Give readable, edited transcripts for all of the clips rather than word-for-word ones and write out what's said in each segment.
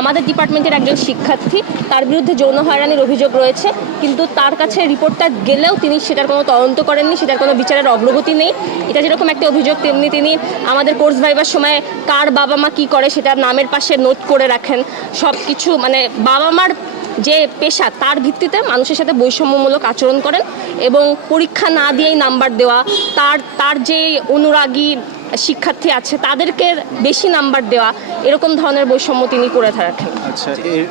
আমাদের ডিপার্টমেন্টের একজন শিক্ষার্থী, তার বিরুদ্ধে যৌন হয়রানির অভিযোগ রয়েছে, কিন্তু তার কাছে রিপোর্টটা গেলেও তিনি সেটার কোনো তদন্ত করেননি, সেটার কোনো বিচারের অগ্রগতি নেই। এটা যেরকম একটা অভিযোগ, তেমনি তিনি আমাদের কোর্স ভাইবার সময় কার বাবা মা কী করে সেটা নামের পাশে নোট করে রাখেন। সব কিছু মানে বাবা মার যে পেশা তার ভিত্তিতে মানুষের সাথে বৈষম্যমূলক আচরণ করেন এবং পরীক্ষা না দিয়েই নাম্বার দেওয়া, তার যে অনুরাগী শিক্ষার্থী আছে তাদেরকে বেশি নাম্বার দেওয়া, এরকম ধরনের বৈষম্য তিনি করে থাকেন। আচ্ছা,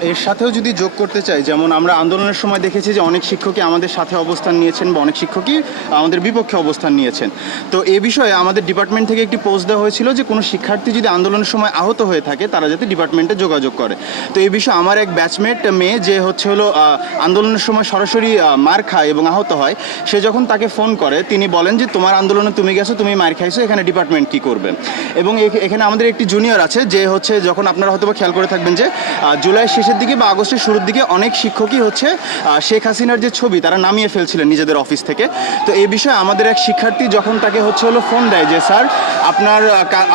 এর সাথেও যদি যোগ করতে চাই, যেমন আমরা আন্দোলনের সময় দেখেছি যে অনেক শিক্ষকই আমাদের সাথে অবস্থান নিয়েছেন বা অনেক শিক্ষকই আমাদের বিপক্ষে অবস্থান নিয়েছেন। তো এ বিষয়ে আমাদের ডিপার্টমেন্ট থেকে একটি পোস্ট দেওয়া হয়েছিল যে কোনো শিক্ষার্থী যদি আন্দোলনের সময় আহত হয়ে থাকে তারা যাতে ডিপার্টমেন্টে যোগাযোগ করে। তো এই বিষয়ে আমার এক ব্যাচমেট মেয়ে যে আন্দোলনের সময় সরাসরি মার খায় এবং আহত হয়, সে যখন তাকে ফোন করে তিনি বলেন যে তোমার আন্দোলনে তুমি গেছো, তুমি মার খাইছো, এখানে ডিপার্টমেন্ট কী করবে। এবং এখানে আমাদের একটি জুনিয়র আছে যে যখন আপনারা হয়তো খেয়াল করে থাকবেন যে জুলাইয়ের শেষের দিকে বা আগস্টের শুরুর দিকে অনেক শিক্ষকই শেখ হাসিনার যে ছবি তারা নামিয়ে ফেলছিলেন নিজেদের অফিস থেকে। তো এই বিষয়ে আমাদের এক শিক্ষার্থী যখন তাকে ফোন দেয় যে স্যার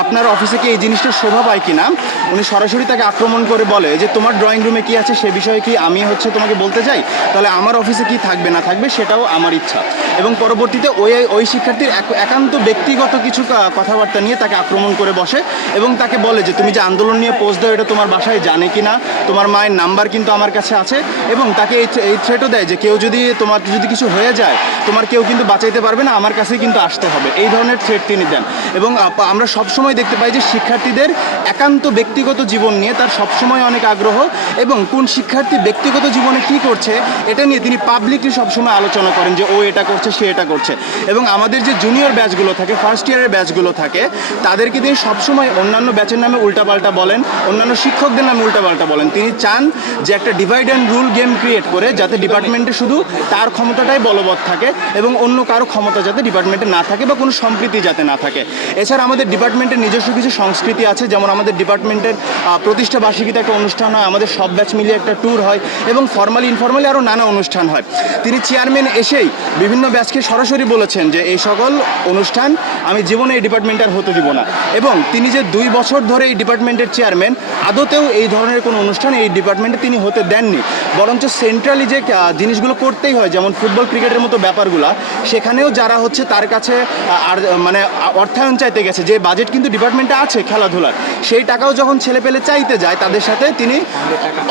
আপনার অফিসে কি এই জিনিসটা শোভা পায় কি না, উনি সরাসরি তাকে আক্রমণ করে বলে যে তোমার ড্রয়িং রুমে কি আছে সে বিষয়ে কি আমি তোমাকে বলতে চাই, তাহলে আমার অফিসে কি থাকবে না থাকবে সেটাও আমার ইচ্ছা। এবং পরবর্তীতে ওই শিক্ষার্থীর একান্ত ব্যক্তিগত কিছু কথাবার্তা নিয়ে তাকে আক্রমণ করে বসে এবং তাকে বলে যে তুমি যে আন্দোলন নিয়ে পোস্ট দাও এটা তোমার বাসায় জানে কি না, তোমার মায়ের নাম্বার কিন্তু আমার কাছে আছে। এবং তাকে এই থ্রেটও দেয় যে তোমার যদি কিছু হয়ে যায় তোমার কেউ কিন্তু বাঁচাইতে পারবে না, আমার কাছেই কিন্তু আসতে হবে, এই ধরনের থ্রেট তিনি দেন। এবং আমরা সবসময় দেখতে পাই যে শিক্ষার্থীদের একান্ত ব্যক্তিগত জীবন নিয়ে তার সবসময় অনেক আগ্রহ, এবং কোন শিক্ষার্থী ব্যক্তিগত জীবনে কী করছে এটা নিয়ে তিনি পাবলিকলি সবসময় আলোচনা করেন যে ও এটা করছে সে এটা করছে। এবং আমাদের যে জুনিয়র ব্যাচগুলো থাকে, ফার্স্ট ইয়ারের ব্যাচগুলো থাকে, তাদেরকে তিনি সবসময় অন্যান্য ব্যাচের নামে উল্টাপাল্টা বলেন, অন্যান্য শিক্ষকদের নামে উল্টাপাল্টা বলেন। তিনি চান যে একটা divide and rule game create করে যাতে ডিপার্টমেন্টে শুধু তার ক্ষমতাটাই বলবৎ থাকে এবং অন্য কারো ক্ষমতা যাতে ডিপার্টমেন্টে না থাকে বা কোনো সম্প্রীতি যাতে না থাকে। এছাড়া আমাদের ডিপার্টমেন্টের নিজস্ব কিছু সংস্কৃতি আছে, যেমন আমাদের ডিপার্টমেন্টের প্রতিষ্ঠা বার্ষিকীতে একটা অনুষ্ঠান হয়, আমাদের সব ব্যাচ মিলিয়ে একটা ট্যুর হয় এবং ফর্মালি ইনফর্মালি আরও নানা অনুষ্ঠান হয়। তিনি চেয়ারম্যান এসেই বিভিন্ন ব্যাচকে সরাসরি বলেছেন যে এই সকল অনুষ্ঠান আমি জীবনে এই ডিপার্টমেন্টে আর হতে দিব না। এবং তিনি যে 2 বছর ধরে এই ডিপার্টমেন্টের চেয়ারম্যান, আদতেও এই ধরনের কোনো অনুষ্ঠান এই ডিপার্টমেন্টে তিনি হতে দেননি, বরঞ্চ সেন্ট্রালি যে জিনিসগুলো করতেই হয় যেমন ফুটবল ক্রিকেটের মতো ব্যাপারগুলো, সেখানেও যারা তার কাছে মানে অর্থায়ন চাইতে গেছে, যে বাজেট কিন্তু ডিপার্টমেন্টে আছে খেলাধুলার, সেই টাকাও যখন ছেলেপেলে চাইতে যায় তাদের সাথে তিনি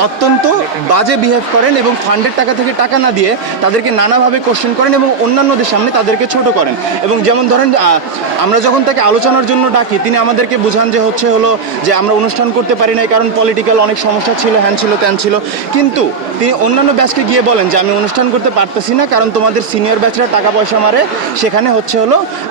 অত্যন্ত বাজে বিহেভ করেন এবং ফান্ডের টাকা থেকে টাকা না দিয়ে তাদেরকে নানাভাবে কোশ্চেন করেন এবং অন্যান্যদের সামনে তাদেরকে ছোট করেন। এবং যেমন ধরেন আমরা যখন তাকে আলোচনার জন্য ডাকি তিনি আমাদেরকে বোঝান যে যে আমরা অনুষ্ঠান করতে পারি না কারণ পলিটিক্যাল অনেক সমস্যা ছিল, হ্যান ছিল ত্যান ছিল, কিন্তু তিনি অন্যান্য ব্যাচকে গিয়ে বলেন যে আমি অনুষ্ঠান করতে পারতেছি না কারণ তোমাদের সিনিয়র ব্যাচরা টাকা পয়সা মারে, সেখানে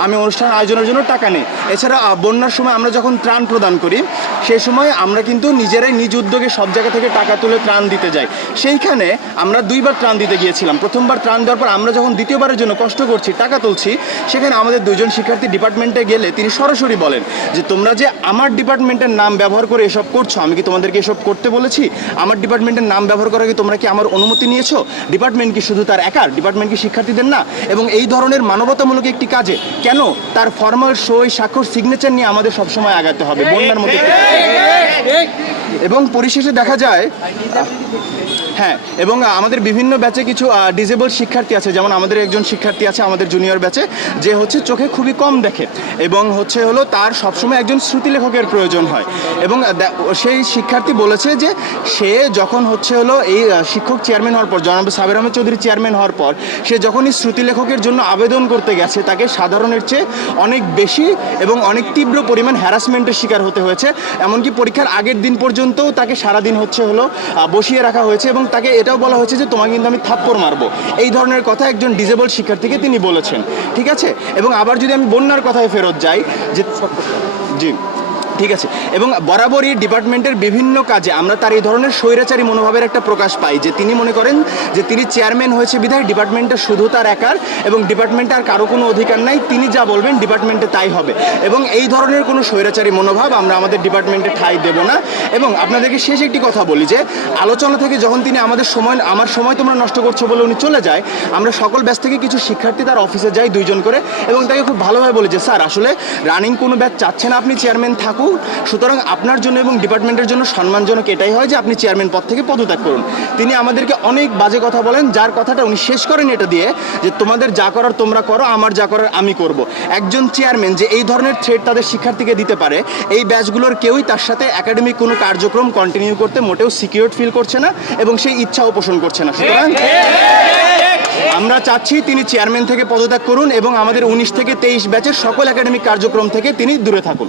আমি অনুষ্ঠান আয়োজনের জন্য টাকা নেই। এছাড়া বন্যার সময় আমরা যখন ত্রাণ প্রদান করি সেই সময় আমরা কিন্তু নিজেরাই নিজ উদ্যোগে সব জায়গা থেকে টাকা তুলে ত্রাণ দিতে যাই। সেইখানে আমরা 2বার ত্রাণ দিতে গিয়েছিলাম। প্রথমবার ত্রাণ দেওয়ার পর আমরা যখন দ্বিতীয়বারের জন্য কষ্ট করছি, টাকা তুলছি, সেখানে আমাদের 2জন শিক্ষার্থী ডিপার্টমেন্টে গেলে তিনি সরাসরি বলেন যে তোমরা যে আমার ডিপার্টমেন্টের নাম ব্যবহার করে এসব করছো, আমি কি তোমাদেরকে এসব করতে বলেছি? আমার ডিপার্টমেন্টের নাম ব্যবহার করার আগে তোমরা কি আমার অনুমতি নিয়েছো? ডিপার্টমেন্ট কি শুধু তার একার? ডিপার্টমেন্ট কি শিক্ষার্থীদের না? এবং এই ধরনের মানবতামূলক একটি কাজে কেন তার ফর্মাল সই স্বাক্ষর সিগনেচার নিয়ে আমাদের সবসময় আগাতে হবে বন্যার মতো? এবং পরিশেষে দেখা যায় হ্যাঁ, এবং আমাদের বিভিন্ন ব্যাচে কিছু ডিসেবল শিক্ষার্থী আছে, যেমন আমাদের একজন শিক্ষার্থী আছে আমাদের জুনিয়র ব্যাচে যে চোখে খুবই কম দেখে এবং তার সবসময় একজন শ্রুতিলেখকের প্রয়োজন হয়। এবং সেই শিক্ষার্থী বলেছে যে সে যখন এই শিক্ষক চেয়ারম্যান হওয়ার পর, জনাব সাবের আহমেদ চৌধুরী চেয়ারম্যান হওয়ার পর, সে যখনই শ্রুতিলেখকের জন্য আবেদন করতে গেছে তাকে সাধারণের চেয়ে অনেক বেশি এবং অনেক তীব্র পরিমাণ হ্যারাসমেন্টের শিকার হতে হয়েছে। এমনকি পরীক্ষার আগের দিন পর্যন্তও তাকে সারাদিন বসিয়ে রাখা হয়েছে এবং তাকে এটাও বলা হয়েছে যে তোমাকে কিন্তু আমি থাপ্পড় মারবো, এই ধরনের কথা একজন ডিসেবল শিক্ষার্থীকে তিনি বলেছেন। ঠিক আছে, এবং আবার যদি আমি বন্যার কথায় ফেরত যাই যে জি ঠিক আছে, এবং বরাবরই ডিপার্টমেন্টের বিভিন্ন কাজে আমরা তার এই ধরনের স্বৈরাচারী মনোভাবের একটা প্রকাশ পাই যে তিনি মনে করেন যে তিনি চেয়ারম্যান হয়েছে বিধায় ডিপার্টমেন্টটা শুধু তার একার এবং ডিপার্টমেন্টে আর কারো কোনো অধিকার নাই, তিনি যা বলবেন ডিপার্টমেন্টে তাই হবে। এবং এই ধরনের কোনো স্বৈরাচারী মনোভাব আমরা আমাদের ডিপার্টমেন্টে ঠাঁই দেব না। এবং আপনাদেরকে শেষ একটি কথা বলি যে আলোচনা থেকে যখন তিনি আমার সময় তোমরা নষ্ট করছো বলে উনি চলে যায়, আমরা সকল ব্যাচ থেকে কিছু শিক্ষার্থী তার অফিসে যাই 2জন করে এবং তাকে খুব ভালোভাবে বলি যে স্যার আসলে রানিং কোনো ব্যাচ চাচ্ছে না আপনি চেয়ারম্যান থাকুন, হোক। সুতরাং আপনার জন্য এবং ডিপার্টমেন্টের জন্য সম্মানজনক এটাই হয় যে আপনি চেয়ারম্যান পদ থেকে পদত্যাগ করুন। তিনি আমাদেরকে অনেক বাজে কথা বলেন, যার কথাটা উনি শেষ করেন এটা দিয়ে যে তোমাদের যা করার তোমরা করো, আমার যা করার আমি করব। একজন চেয়ারম্যান যে এই ধরনের থ্রেট তাদের শিক্ষার্থীকে দিতে পারে, এই ব্যাচগুলোর কেউই তার সাথে একাডেমিক কোনো কার্যক্রম কন্টিনিউ করতে মোটেও সিকিউর ফিল করছে না এবং সেই ইচ্ছাও পোষণ করছে না। সুতরাং আমরা চাচ্ছি তিনি চেয়ারম্যান থেকে পদত্যাগ করুন এবং আমাদের 19 থেকে 23 ব্যাচের সকল একাডেমিক কার্যক্রম থেকে তিনি দূরে থাকুন।